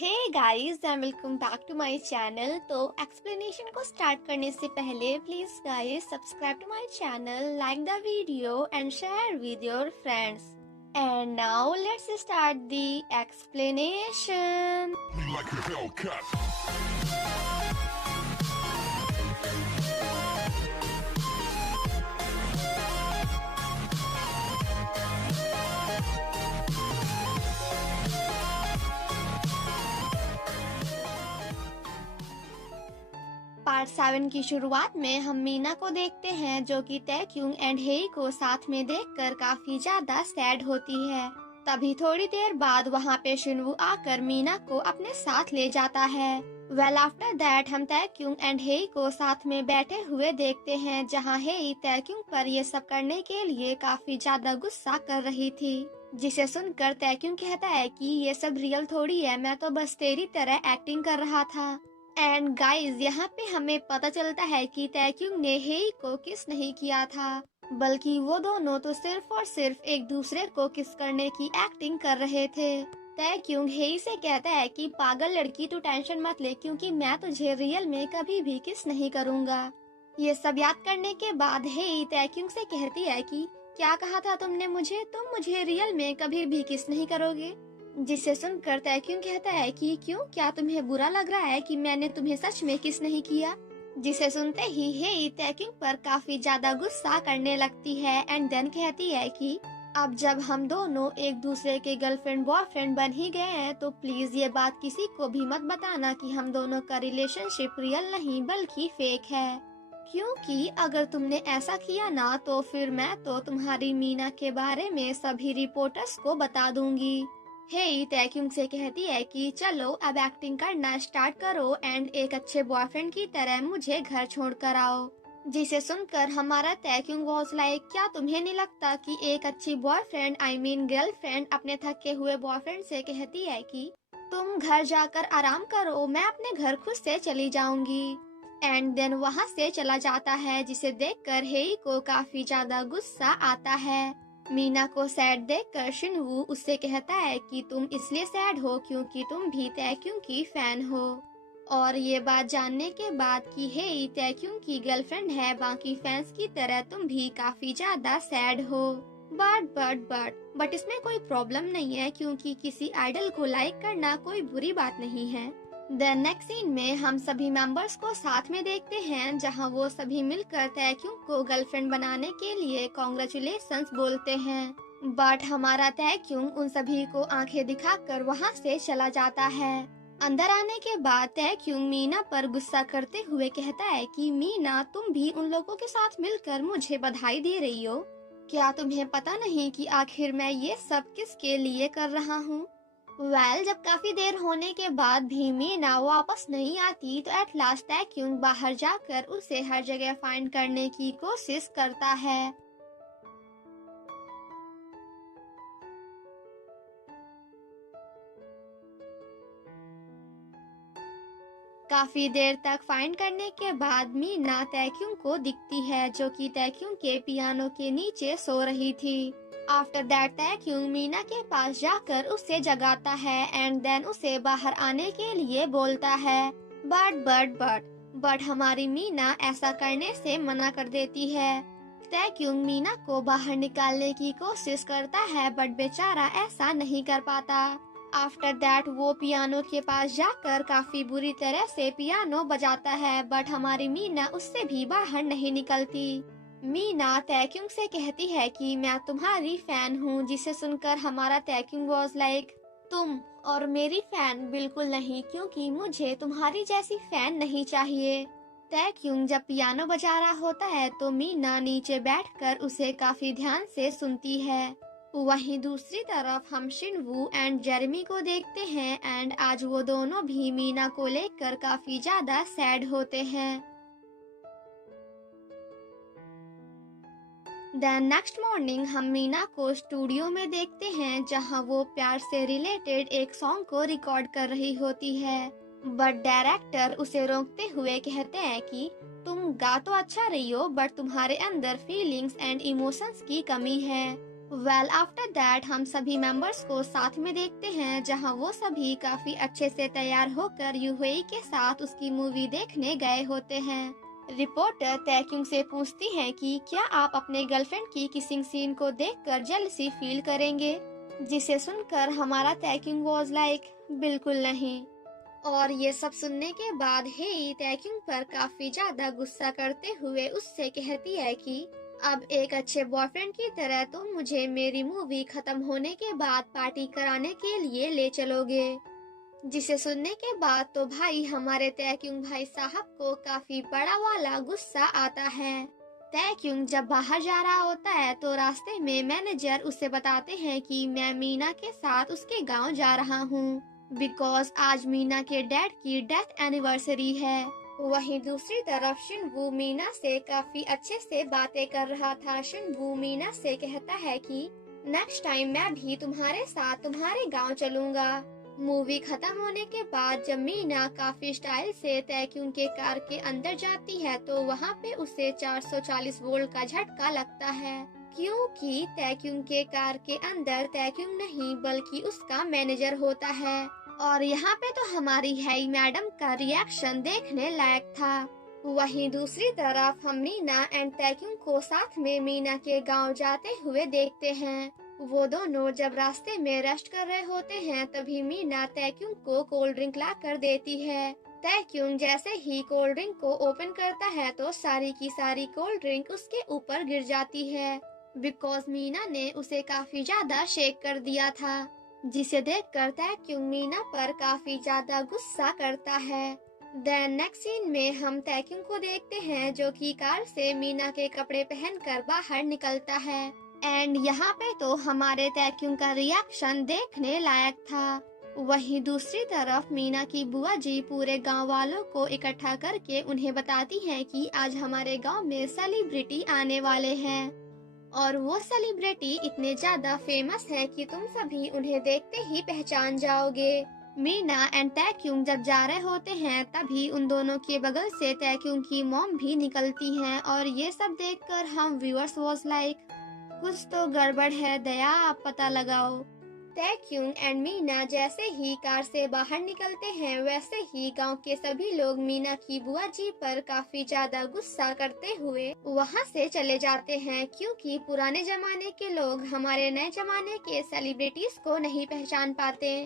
Hey guys and welcome back to my channel. तो explanation को start करने से पहले please guys subscribe to my channel, like the video and share with your friends. And now let's start the explanation. Like a Hellcat. 7 की शुरुआत में हम मीना को देखते हैं जो कि तैक्युंग एंड हेई को साथ में देखकर काफी ज्यादा सैड होती है। तभी थोड़ी देर बाद वहाँ पे शिनवू आकर मीना को अपने साथ ले जाता है। वेल आफ्टर दैट हम तैक्युंग एंड हेई को साथ में बैठे हुए देखते हैं जहाँ हेई तैक्युंग पर ये सब करने के लिए काफी ज्यादा गुस्सा कर रही थी, जिसे सुनकर तैक्युंग कहता है कि ये सब रियल थोड़ी है, मैं तो बस तेरी तरह एक्टिंग कर रहा था। एंड गाइज यहाँ पे हमें पता चलता है कि तैक्युंग ने हेई को किस नहीं किया था, बल्कि वो दोनों तो सिर्फ और सिर्फ एक दूसरे को किस करने की एक्टिंग कर रहे थे। तैक्युंग हेई से कहता है कि पागल लड़की तू टेंशन मत ले, क्योंकि मैं तुझे रियल में कभी भी किस नहीं करूँगा। ये सब याद करने के बाद हेई तैक्युंग से कहती है कि क्या कहा था तुमने मुझे, तुम मुझे रियल में कभी भी किस नहीं करोगे। जिसे सुनकर तैक्युंग कहता है कि क्यों, क्या तुम्हें बुरा लग रहा है कि मैंने तुम्हें सच में किस नहीं किया। जिसे सुनते ही हेई तैक्युंग पर काफी ज्यादा गुस्सा करने लगती है एंड देन कहती है कि अब जब हम दोनों एक दूसरे के गर्लफ्रेंड बॉयफ्रेंड बन ही गए हैं तो प्लीज ये बात किसी को भी मत बताना कि हम दोनों का रिलेशनशिप रियल नहीं बल्कि फेक है, क्योंकि अगर तुमने ऐसा किया ना तो फिर मैं तो तुम्हारी मीना के बारे में सभी रिपोर्टर्स को बता दूंगी। हेई तैक्युंग से कहती है कि चलो अब एक्टिंग करना स्टार्ट करो एंड एक अच्छे बॉयफ्रेंड की तरह मुझे घर छोड़ कर आओ। जिसे सुनकर हमारा तैक्युंग वाज लाइक, क्या तुम्हें नहीं लगता कि एक अच्छी बॉयफ्रेंड आई मीन गर्लफ्रेंड अपने थके हुए बॉयफ्रेंड से कहती है कि तुम घर जाकर आराम करो, मैं अपने घर खुद से चली जाऊंगी। एंड देन वहाँ से चला जाता है, जिसे देखकर हेई को काफी ज्यादा गुस्सा आता है। मीना को सैड देखकर शिनवू उससे कहता है कि तुम इसलिए सैड हो क्योंकि तुम भी तैक्युंग की फैन हो। और ये बात जानने के बाद कि हेई तैक्युंग की गर्लफ्रेंड है, बाकी फैंस की तरह तुम भी काफी ज्यादा सैड हो। बट इसमें कोई प्रॉब्लम नहीं है, क्योंकि किसी आइडल को लाइक करना कोई बुरी बात नहीं है। द नेक्स्ट सीन में हम सभी मेंबर्स को साथ में देखते हैं जहां वो सभी मिलकर तैक्युंग को गर्लफ्रेंड बनाने के लिए कॉन्ग्रेचुलेशंस बोलते हैं। बट हमारा तैक्युंग उन सभी को आंखें दिखाकर वहां से चला जाता है। अंदर आने के बाद तैक्युंग मीना पर गुस्सा करते हुए कहता है कि मीना, तुम भी उन लोगों के साथ मिलकर मुझे बधाई दे रही हो, क्या तुम्हें पता नहीं कि आखिर मैं ये सब किसके लिए कर रहा हूँ। जब काफी देर होने के बाद भी मीना वापस नहीं आती तो एट लास्ट तैक्युंग बाहर जाकर उसे हर जगह फाइंड करने की कोशिश करता है। काफी देर तक फाइंड करने के बाद मीना तैक्युंग को दिखती है, जो कि तैक्युंग के पियानो के नीचे सो रही थी। आफ्टर दैट तैक्युंग मीना के पास जाकर उसे जगाता है एंड देन उसे बाहर आने के लिए बोलता है। बट हमारी मीना ऐसा करने से मना कर देती है। तैक्युंग मीना को बाहर निकालने की कोशिश करता है, बट बेचारा ऐसा नहीं कर पाता। आफ्टर दैट वो पियानो के पास जाकर काफी बुरी तरह से पियानो बजाता है, बट हमारी मीना उससे भी बाहर नहीं निकलती। मीना तैक्युंग से कहती है कि मैं तुम्हारी फैन हूँ, जिसे सुनकर हमारा तैक्युंग वाज लाइक, तुम और मेरी फैन बिल्कुल नहीं, क्योंकि मुझे तुम्हारी जैसी फैन नहीं चाहिए। तैक्युंग जब पियानो बजा रहा होता है तो मीना नीचे बैठकर उसे काफी ध्यान से सुनती है। वहीं दूसरी तरफ हम शिनवू एंड जेरेमी को देखते हैं एंड आज वो दोनों भी मीना को लेकर काफी ज्यादा सैड होते हैं। देन नेक्स्ट मॉर्निंग हम मीना को स्टूडियो में देखते हैं जहां वो प्यार से रिलेटेड एक सॉन्ग को रिकॉर्ड कर रही होती है, बट डायरेक्टर उसे रोकते हुए कहते हैं कि तुम गा तो अच्छा रही हो, बट तुम्हारे अंदर फीलिंग्स एंड इमोशंस की कमी है। वेल आफ्टर दैट हम सभी मेंबर्स को साथ में देखते हैं जहां वो सभी काफी अच्छे से तैयार होकर यूएई के साथ उसकी मूवी देखने गए होते हैं। रिपोर्टर तैक्युंग से पूछती है कि क्या आप अपने गर्लफ्रेंड की किसिंग सीन को देखकर जेलसी फील करेंगे, जिसे सुनकर हमारा तैक्युंग वाज लाइक बिल्कुल नहीं। और ये सब सुनने के बाद हेई तैक्युंग पर काफी ज्यादा गुस्सा करते हुए उससे कहती है कि अब एक अच्छे बॉयफ्रेंड की तरह तुम मुझे मेरी मूवी खत्म होने के बाद पार्टी कराने के लिए ले चलोगे। जिसे सुनने के बाद तो भाई हमारे तैक्युंग भाई साहब को काफी बड़ा वाला गुस्सा आता है। तैक्युंग जब बाहर जा रहा होता है तो रास्ते में मैनेजर उसे बताते हैं कि मैं मीना के साथ उसके गांव जा रहा हूँ बिकॉज आज मीना के डैड की डेथ एनिवर्सरी है। वहीं दूसरी तरफ शिनवू मीना से काफी अच्छे से बातें कर रहा था। शिनवू मीना से कहता है कि नेक्स्ट टाइम मैं भी तुम्हारे साथ तुम्हारे गांव चलूंगा। मूवी खत्म होने के बाद जब मीना काफी स्टाइल से तैक्युंग के कार के अंदर जाती है तो वहाँ पे उसे 440 वोल्ट का झटका लगता है, क्योंकि तैक्युंग के कार के अंदर तैक्युंग नहीं बल्कि उसका मैनेजर होता है। और यहाँ पे तो हमारी हेई मैडम का रिएक्शन देखने लायक था। वहीं दूसरी तरफ हम मीना एंड तैक्युंग को साथ में मीना के गांव जाते हुए देखते हैं। वो दोनों जब रास्ते में रेस्ट कर रहे होते हैं तभी मीना तैक्युंग को कोल्ड ड्रिंक ला कर देती है। तैक्युंग जैसे ही कोल्ड ड्रिंक को ओपन करता है तो सारी की सारी कोल्ड ड्रिंक उसके ऊपर गिर जाती है बिकॉज मीना ने उसे काफी ज्यादा शेक कर दिया था, जिसे देखकर तैक्युंग मीना पर काफी ज्यादा गुस्सा करता है। देन नेक्स्ट सीन में हम तैक्युंग को देखते हैं जो कि कार से मीना के कपड़े पहनकर बाहर निकलता है एंड यहाँ पे तो हमारे तैक्युंग का रिएक्शन देखने लायक था। वहीं दूसरी तरफ मीना की बुआ जी पूरे गांव वालों को इकट्ठा करके उन्हें बताती हैं कि आज हमारे गांव में सेलिब्रिटी आने वाले हैं और वो सेलिब्रिटी इतने ज्यादा फेमस है कि तुम सभी उन्हें देखते ही पहचान जाओगे। मीना एंड तैक्युंग जब जा रहे होते हैं तभी उन दोनों के बगल से तैक्युंग की मॉम भी निकलती हैं और ये सब देखकर हम व्यूअर्स वाज लाइक कुछ तो गड़बड़ है, दया आप पता लगाओ। तैक्युंग एंड मीना जैसे ही कार से बाहर निकलते हैं वैसे ही गांव के सभी लोग मीना की बुआ जी पर काफी ज्यादा गुस्सा करते हुए वहां से चले जाते हैं, क्योंकि पुराने जमाने के लोग हमारे नए जमाने के सेलिब्रिटीज को नहीं पहचान पाते।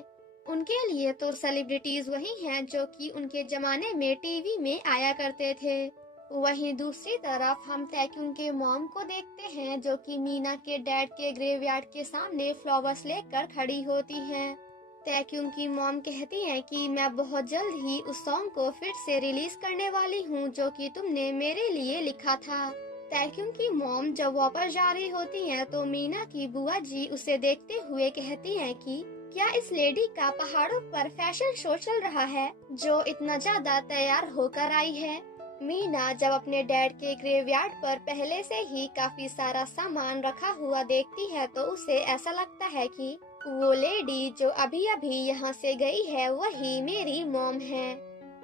उनके लिए तो सेलिब्रिटीज वही हैं जो कि उनके जमाने में टीवी में आया करते थे। वहीं दूसरी तरफ हम तैक्युंग के मॉम को देखते हैं जो कि मीना के डैड के ग्रेवयार्ड के सामने फ्लावर्स लेकर खड़ी होती हैं। तैक्युंग की मॉम कहती हैं कि मैं बहुत जल्द ही उस सॉन्ग को फिर से रिलीज करने वाली हूँ जो कि तुमने मेरे लिए लिखा था। तैक्युंग की मॉम जब वापस जा रही होती हैं तो मीना की बुआ जी उसे देखते हुए कहती हैं कि क्या इस लेडी का पहाड़ों पर फैशन शो चल रहा है जो इतना ज्यादा तैयार होकर आई है। मीना जब अपने डैड के ग्रेवयार्ड पर पहले से ही काफी सारा सामान रखा हुआ देखती है तो उसे ऐसा लगता है कि वो लेडी जो अभी अभी यहाँ से गई है वही मेरी मॉम है।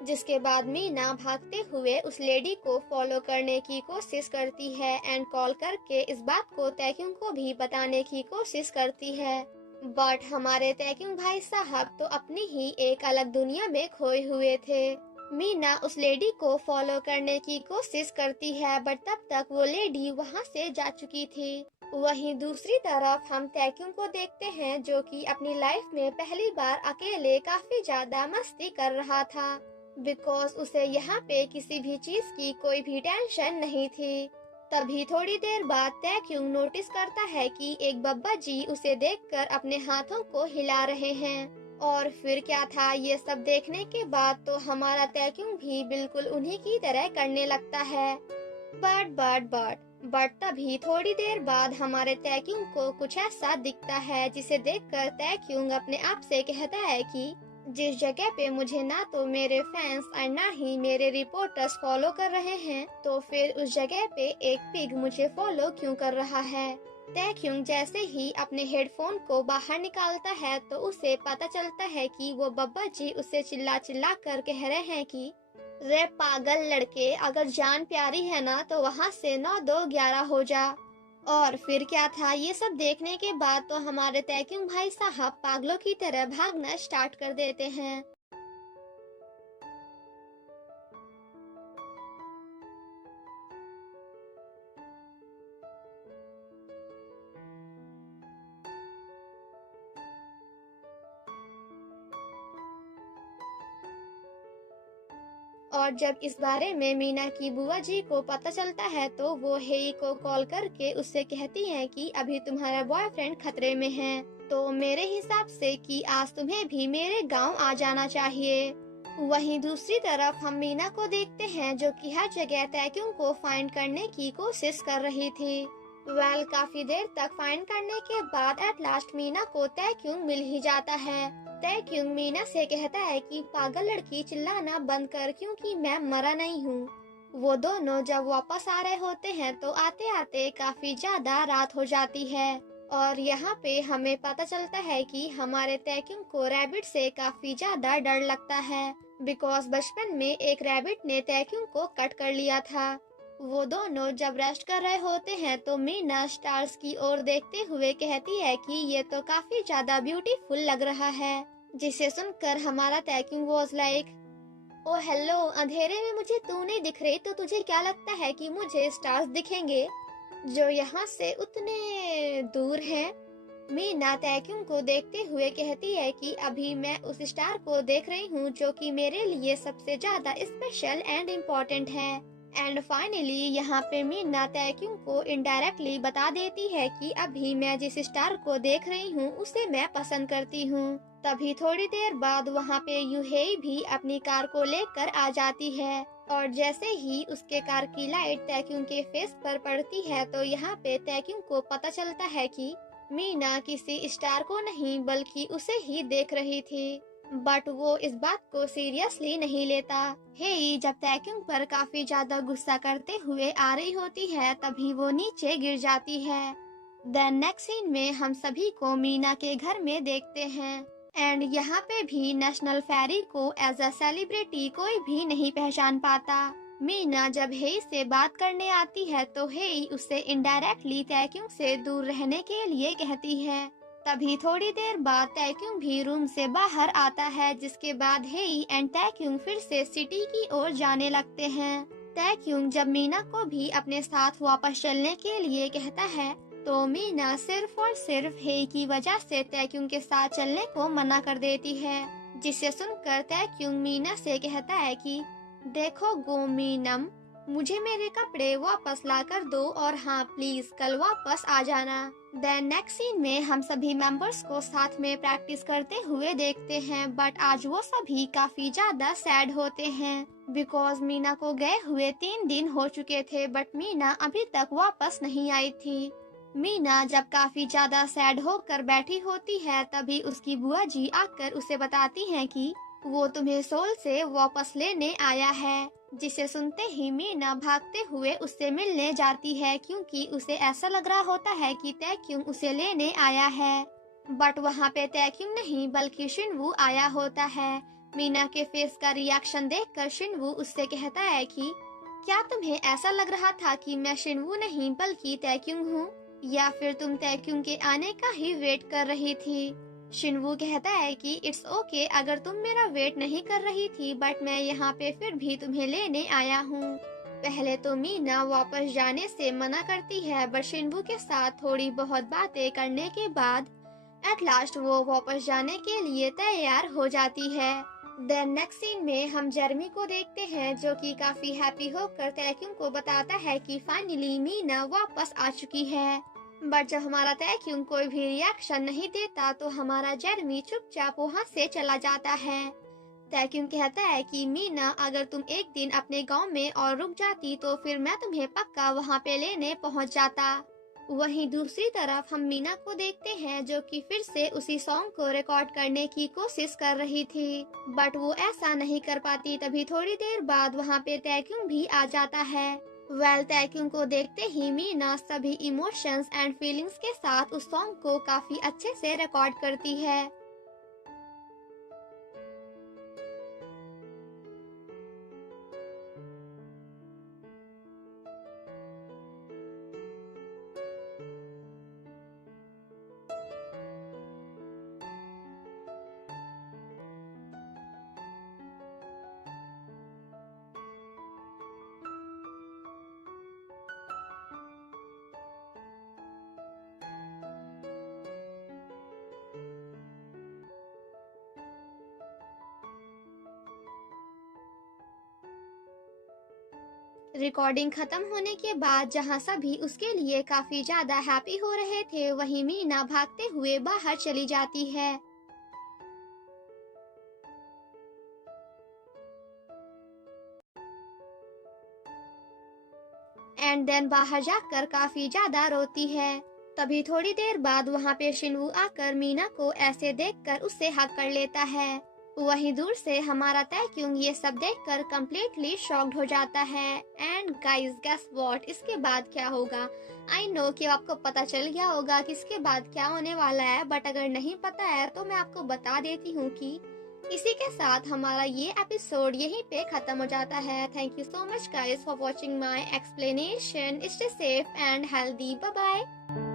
जिसके बाद मीना भागते हुए उस लेडी को फॉलो करने की कोशिश करती है एंड कॉल करके इस बात को तैक्युंग को भी बताने की कोशिश करती है। बट हमारे तैक्युंग भाई साहब तो अपनी ही एक अलग दुनिया में खोए हुए थे। मीना उस लेडी को फॉलो करने की कोशिश करती है बट तब तक वो लेडी वहाँ से जा चुकी थी। वहीं दूसरी तरफ हम तैक्युंग को देखते हैं जो कि अपनी लाइफ में पहली बार अकेले काफी ज्यादा मस्ती कर रहा था बिकॉज उसे यहाँ पे किसी भी चीज की कोई भी टेंशन नहीं थी। तभी थोड़ी देर बाद तैक्युंग नोटिस करता है कि एक बब्बा जी उसे देखकर अपने हाथों को हिला रहे हैं और फिर क्या था, ये सब देखने के बाद तो हमारा तैक्युंग भी बिल्कुल उन्हीं की तरह करने लगता है। बट तभी थोड़ी देर बाद हमारे तैक्युंग को कुछ ऐसा दिखता है जिसे देखकर तैक्युंग अपने आप से कहता है कि जिस जगह पे मुझे ना तो मेरे फैंस और ना ही मेरे रिपोर्टर्स फॉलो कर रहे हैं तो फिर उस जगह पे एक पिग मुझे फॉलो क्यों कर रहा है। तैक्युंग जैसे ही अपने हेडफोन को बाहर निकालता है तो उसे पता चलता है कि वो बब्बा जी उसे चिल्ला चिल्ला कर कह रहे हैं कि रे पागल लड़के, अगर जान प्यारी है ना तो वहाँ से 9 2 11 हो जा। और फिर क्या था, ये सब देखने के बाद तो हमारे तैक्युंग भाई साहब पागलों की तरह भागना स्टार्ट कर देते हैं। और जब इस बारे में मीना की बुआ जी को पता चलता है तो वो हेई को कॉल करके उससे कहती हैं कि अभी तुम्हारा बॉयफ्रेंड खतरे में है, तो मेरे हिसाब से कि आज तुम्हें भी मेरे गांव आ जाना चाहिए। वहीं दूसरी तरफ हम मीना को देखते हैं जो कि हर जगह तैक्युंग को फाइंड करने की कोशिश कर रही थी। काफी देर तक फाइंड करने के बाद एट लास्ट मीना को तैक्युंग मिल ही जाता है। तैक्युंग मीना से कहता है कि पागल लड़की चिल्लाना बंद कर, क्योंकि मैं मरा नहीं हूँ। वो दोनों जब वापस आ रहे होते हैं तो आते आते काफी ज्यादा रात हो जाती है। और यहाँ पे हमें पता चलता है कि हमारे तैक्युंग को रैबिट से काफी ज्यादा डर लगता है, बिकॉज बचपन में एक रैबिट ने तैक्युंग को कट कर लिया था। वो दोनों जब रेस्ट कर रहे होते हैं तो मीना स्टार्स की ओर देखते हुए कहती है कि ये तो काफी ज्यादा ब्यूटीफुल लग रहा है, जिसे सुनकर हमारा तैक्युंग वाज लाइक, ओ हेलो, अंधेरे में मुझे तू नहीं दिख रही तो तुझे क्या लगता है कि मुझे स्टार्स दिखेंगे जो यहाँ से उतने दूर हैं? मीना तैक्युंग को देखते हुए कहती है कि अभी मैं उस स्टार को देख रही हूँ जो कि मेरे लिए सबसे ज्यादा स्पेशल एंड इम्पोर्टेंट है। एंड फाइनली यहाँ पे मीना तैक्युंग को इनडायरेक्टली बता देती है कि अभी मैं जिस स्टार को देख रही हूँ उसे मैं पसंद करती हूँ। तभी थोड़ी देर बाद वहाँ पे यूहेई भी अपनी कार को लेकर आ जाती है, और जैसे ही उसके कार की लाइट तैक्युंग के फेस पर पड़ती है तो यहाँ पे तैक्युंग को पता चलता है कि मीना किसी स्टार को नहीं बल्कि उसे ही देख रही थी। बट वो इस बात को सीरियसली नहीं लेता। हेई जब तैक्युंग पर काफी ज्यादा गुस्सा करते हुए आ रही होती है तभी वो नीचे गिर जाती है। देन नेक्स्ट सीन में हम सभी को मीना के घर में देखते हैं। एंड यहाँ पे भी नेशनल फेरी को एज अ सेलिब्रिटी कोई भी नहीं पहचान पाता। मीना जब हेई से बात करने आती है तो हेई उससे इनडायरेक्टली तैक्युंग से दूर रहने के लिए कहती है। तभी थोड़ी देर बाद तैक्युंग भी रूम से बाहर आता है, जिसके बाद हेई एंड तैक्युंग फिर से सिटी की ओर जाने लगते हैं। तैक्युंग जब मीना को भी अपने साथ वापस चलने के लिए कहता है तो मीना सिर्फ और सिर्फ हेई की वजह से तैक्युंग के साथ चलने को मना कर देती है, जिसे सुनकर तैक्युंग मीना से कहता है कि देखो गो मीनम, मुझे मेरे कपड़े वापस ला कर दो और हाँ प्लीज कल वापस आ जाना। देन नेक्स्ट सीन में हम सभी मेंबर्स को साथ में प्रैक्टिस करते हुए देखते हैं, बट आज वो सभी काफी ज्यादा सैड होते हैं बिकॉज मीना को गए हुए 3 दिन हो चुके थे बट मीना अभी तक वापस नहीं आई थी। मीना जब काफी ज्यादा सैड होकर बैठी होती है तभी उसकी बुआ जी आकर उसे बताती हैं कि वो तुम्हें सोल से वापस लेने आया है, जिसे सुनते ही मीना भागते हुए उससे मिलने जाती है क्योंकि उसे ऐसा लग रहा होता है कि तैक्युंग उसे लेने आया है। बट वहाँ पे तैक्युंग नहीं बल्कि शिनवू आया होता है। मीना के फेस का रिएक्शन देखकर शिनवू उससे कहता है कि क्या तुम्हें ऐसा लग रहा था कि मैं शिनवू नहीं बल्कि तैक्युंग हूँ, या फिर तुम तैक्युंग के आने का ही वेट कर रही थी? शिनवू कहता है कि इट्स ओके अगर तुम मेरा वेट नहीं कर रही थी, बट मैं यहाँ पे फिर भी तुम्हें लेने आया हूँ। पहले तो मीना वापस जाने से मना करती है, बट शिनवू के साथ थोड़ी बहुत बातें करने के बाद एट लास्ट वो वापस जाने के लिए तैयार हो जाती है। देन नेक्स्ट सीन में हम जर्मी को देखते हैं जो कि काफी हैप्पी होकर तैक्युंग को बताता है कि फाइनली मीना वापस आ चुकी है। बट जब हमारा तैक्युंग कोई भी रिएक्शन नहीं देता तो हमारा जर्मी चुपचाप वहाँ से चला जाता है। तैक्युंग कहता है कि मीना अगर तुम एक दिन अपने गांव में और रुक जाती तो फिर मैं तुम्हें पक्का वहाँ पे लेने पहुँच जाता। वहीं दूसरी तरफ हम मीना को देखते हैं जो कि फिर से उसी सॉन्ग को रिकॉर्ड करने की कोशिश कर रही थी, बट वो ऐसा नहीं कर पाती। तभी थोड़ी देर बाद वहाँ पे तैक्युंग भी आ जाता है। तैक्युंग को देखते ही मीना सभी इमोशंस एंड फीलिंग्स के साथ उस सॉन्ग को काफी अच्छे से रिकॉर्ड करती है। रिकॉर्डिंग खत्म होने के बाद जहां सभी उसके लिए काफी ज्यादा हैप्पी हो रहे थे, वहीं मीना भागते हुए बाहर चली जाती है। एंड देन बाहर जाकर काफी ज्यादा रोती है। तभी थोड़ी देर बाद वहां पे शिनवू आकर मीना को ऐसे देखकर उससे हग कर लेता है। वहीं दूर से हमारा तैक्युंग ये सब देखकर कम्प्लीटली शॉक्ड हो जाता है। एंड गाइस गेस व्हाट, इसके बाद क्या होगा? आई नो कि आपको पता चल गया होगा कि इसके बाद क्या होने वाला है, बट अगर नहीं पता है तो मैं आपको बता देती हूँ कि इसी के साथ हमारा ये एपिसोड यहीं पे खत्म हो जाता है। Thank you so much guys for watching my explanation. Stay safe and healthy. Bye bye.